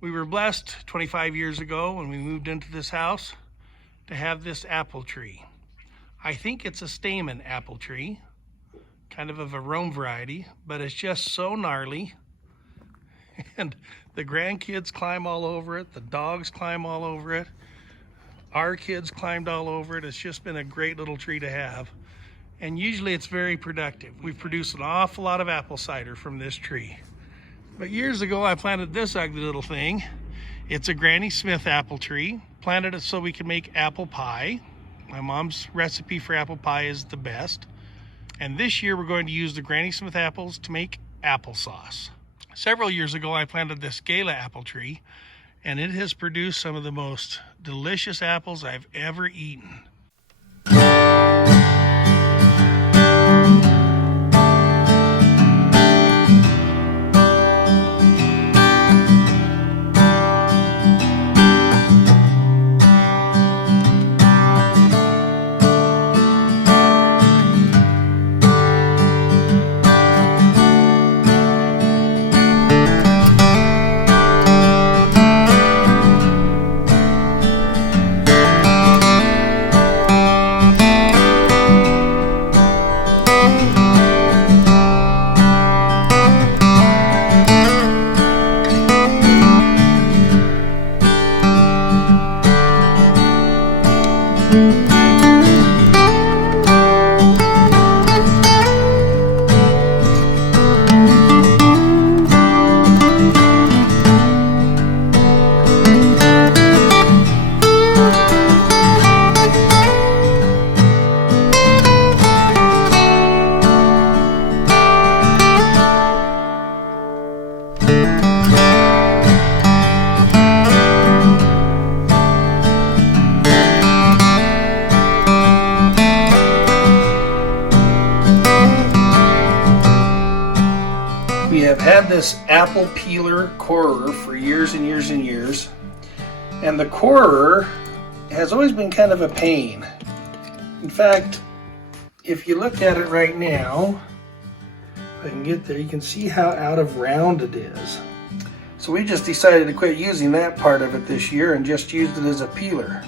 We were blessed 25 years ago when we moved into this house to have this apple tree. I think it's a stamen apple tree, kind of a Rome variety, but it's just so gnarly. And the grandkids climb all over it, the dogs climb all over it, our kids climbed all over it. It's just been a great little tree to have. And usually it's very productive. We've produced an awful lot of apple cider from this tree. But years ago I planted this ugly little thing. It's a Granny Smith apple tree. Planted it so we could make apple pie. My mom's recipe for apple pie is the best. And this year we're going to use the Granny Smith apples to make applesauce. Several years ago I planted this Gala apple tree, and it has produced some of the most delicious apples I've ever eaten. We have had this apple peeler corer for years and years and years, and the corer has always been kind of a pain. In fact, if you look at it right now, if I can get there, you can see how out of round it is. So we just decided to quit using that part of it this year and just used it as a peeler.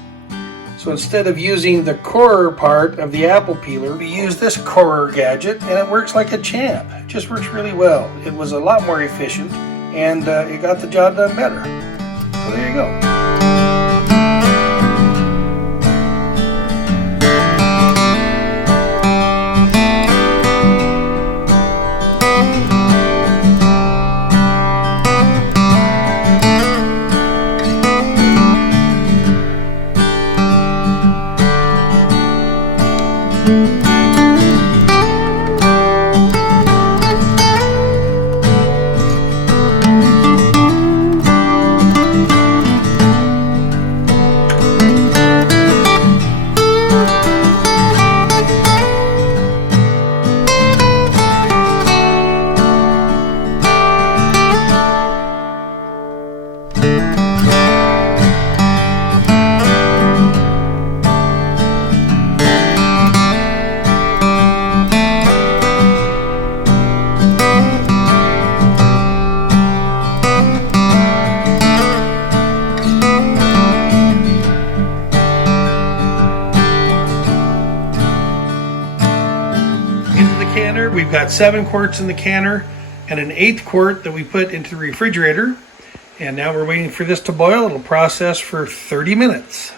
So instead of using the corer part of the apple peeler, we use this corer gadget, and it works like a champ. It just works really well. It was a lot more efficient, and it got the job done better. So there you go. Canner. We've got 7 quarts in the canner and an 1/8 quart that we put into the refrigerator. And now we're waiting for this to boil. It'll process for 30 minutes.